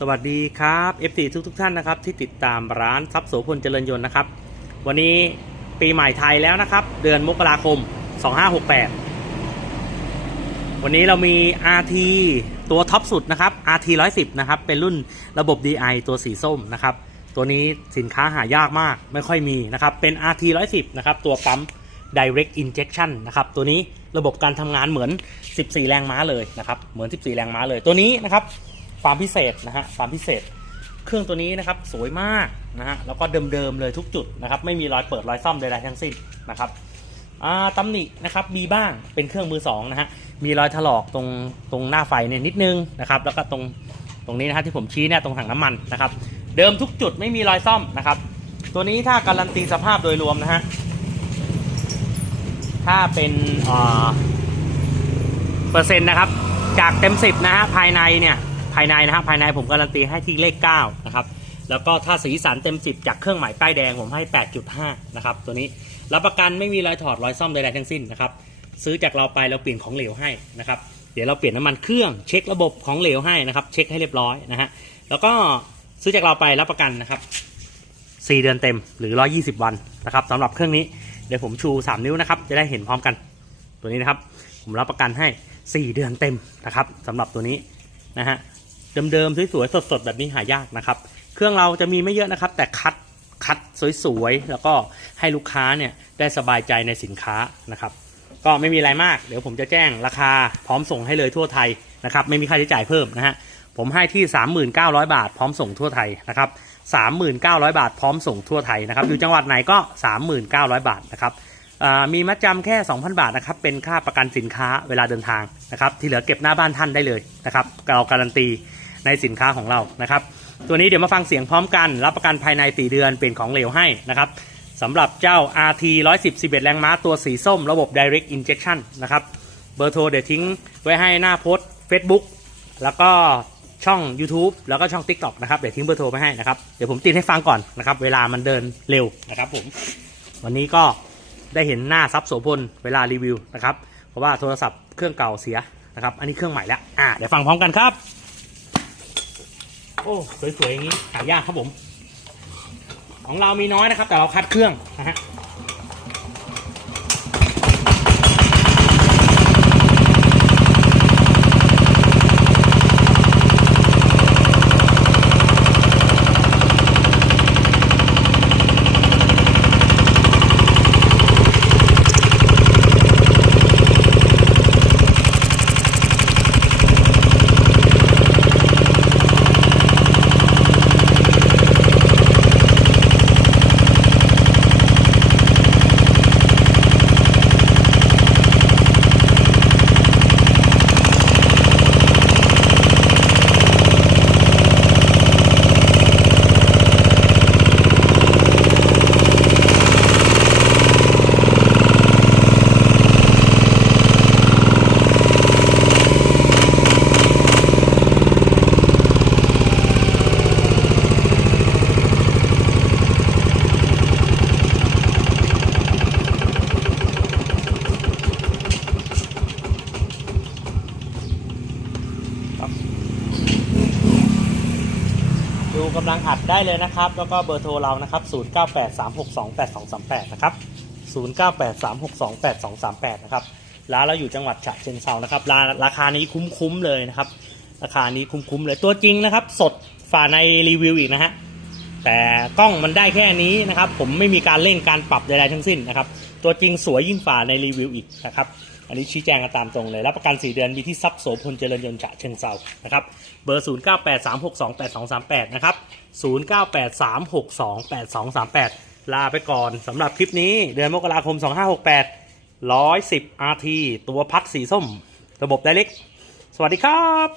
สวัสดีครับ f อทุกทุกๆท่านนะครับที่ติดตามร้านทรัพย์โสพลเจริญยนต์นะครับ วันนี้ปีใหม่ไทยแล้วนะครับ เดือนมกราคม 2568 วันนี้เรามี RT ตัวท็อปสุดนะครับ RT 110นะครับ เป็นรุ่นระบบ DI ตัวสีส้มนะครับ ตัวนี้สินค้าหายากมากไม่ค่อยมีนะครับ เป็น RT 110นะครับ ตัวปั๊ม direct injection นะครับ ตัวนี้ระบบการทำงานเหมือน 14 แรงม้าเลยนะครับ เหมือน 14 แรงม้าเลย ตัวนี้นะครับ ความพิเศษนะฮะความพิเศษ เครื่องตัวนี้นะครับสวยมากนะฮะแล้วก็เดิมๆเลยทุกจุดนะครับไม่มีรอยเปิดรอยซ่อมใดๆทั้งสิ้นนะครับอ่าตำหนินะครับมีบ้างเป็นเครื่องมือสองนะฮะมีรอยถลอกตรงตรงหน้าไฟเนี่ยนิดนึงนะครับแล้วก็ตรงตรงนี้นะฮะที่ผมชี้เนี่ยตรงถังน้ำมันนะครับเดิมทุกจุดไม่มีรอยซ่อมนะครับ ตัวนี้ถ้าการันตีสภาพโดยรวมนะฮะถ้าเป็นอ่าเปอร์เซ็นต์นะครับจากเต็ม 10 นะฮะภายในเนี่ย ภายในนะฮะภายในผมการันตีให้ที่เลข9นะครับแล้วก็ถ้าสีสันเต็ม 10 จากเครื่องหมายป้ายแดงผมให้ 8.5 นะครับ ตัวนี้รับประกันไม่มีรอยถอดรอยซ่อมใดๆทั้งสิ้นนะครับ ซื้อจากเราไปเราเปลี่ยนของเหลวให้นะครับ เดี๋ยวเราเปลี่ยนน้ำมันเครื่องเช็คระบบของเหลวให้นะครับ เช็คให้เรียบร้อยนะฮะแล้วก็ซื้อจากเราไปรับประกันนะครับ 4 เดือนเต็มหรือ 120 วันนะครับสำหรับเครื่องนี้เดี๋ยวผมชู 3 นิ้วนะครับ จะได้เห็นพร้อมกัน ตัวนี้นะครับ ผมรับประกันให้ 4 เดือนเต็มนะครับสำหรับตัวนี้นะฮะ เดิมๆสวยๆสดๆแบบนี้หายากนะครับ เครื่องเราจะมีไม่เยอะนะครับ แต่คัดคัดสวยๆแล้วก็ให้ลูกค้าเนี่ยได้สบายใจในสินค้านะครับ ก็ไม่มีอะไรมากเดี๋ยวผมจะแจ้งราคาพร้อมส่งให้เลยทั่วไทยนะครับ ไม่มีค่าใช้จ่ายเพิ่มนะฮะผมให้ที่ 3,900 บาท พร้อมส่งทั่วไทยนะครับ 3,900 บาท พร้อมส่งทั่วไทยนะครับอยู่จังหวัดไหนก็ 3,900 บาทนะครับมีมัดจำแค่ 2,000 บาทนะครับเป็นค่าประกันสินค้าเวลาเดินทางนะครับที่เหลือเก็บหน้าบ้านท่านได้เลยนะครับเราการันตี ในสินค้าของเรานะครับ ตัวนี้เดี๋ยวมาฟังเสียงพร้อมกัน รับประกันภายใน 4 เดือนเป็นของเหลวให้นะครับสำหรับเจ้า RT 110 11 แรงม้าตัวสีส้มระบบ Direct Injection นะครับ เบอร์โทรเดี๋ยวทิ้งไว้ให้หน้าโพสต์ Facebook แล้วก็ช่อง YouTube แล้วก็ช่อง TikTok นะครับ เดี๋ยวทิ้งเบอร์โทรไปให้นะครับ เดี๋ยวผมติดให้ฟังก่อนนะครับ เวลามันเดินเร็วนะครับผม วันนี้ก็ได้เห็นหน้าซับโสพลเวลารีวิวนะครับ เพราะว่าโทรศัพท์เครื่องเก่าเสียนะครับ อันนี้เครื่องใหม่แล้ว อ่าเดี๋ยวฟังพร้อมกันครับ โอ้สวยๆอย่างนี้หายากครับผม ของเรามีน้อยนะครับ แต่เราคัดเครื่องนะฮะ ดูกำลังอัดได้เลยนะครับ แล้วก็เบอร์โทรเรานะครับ 0983628238 นะครับ 0983628238 นะครับ ร้านเราอยู่จังหวัดฉะเชิงเทรานะครับราราคานี้คุ้มๆเลยนะครับ ราคานี้คุ้มๆเลย ตัวจริงนะครับ สดฝ่าในรีวิวอีกนะฮะ แต่กล้องมันได้แค่นี้นะครับ ผมไม่มีการเล่นการปรับใดๆทั้งสิ้นนะครับ ตัวจริงสวยยิ่งฝ่าในรีวิวอีกนะครับ อันนี้ชี้แจงกันตามตรงเลย รับประกัน 4 เดือนมีที่ซับโสพลเจริญยนต์ฉะเชิงเซานะครับ เบอร์ 0983628238 นะครับ 0983628238 ลาไปก่อนสำหรับคลิปนี้เดือนมกราคม 2568 110 RT ตัวพัดสีส้ม ระบบไดเล็ก สวัสดีครับ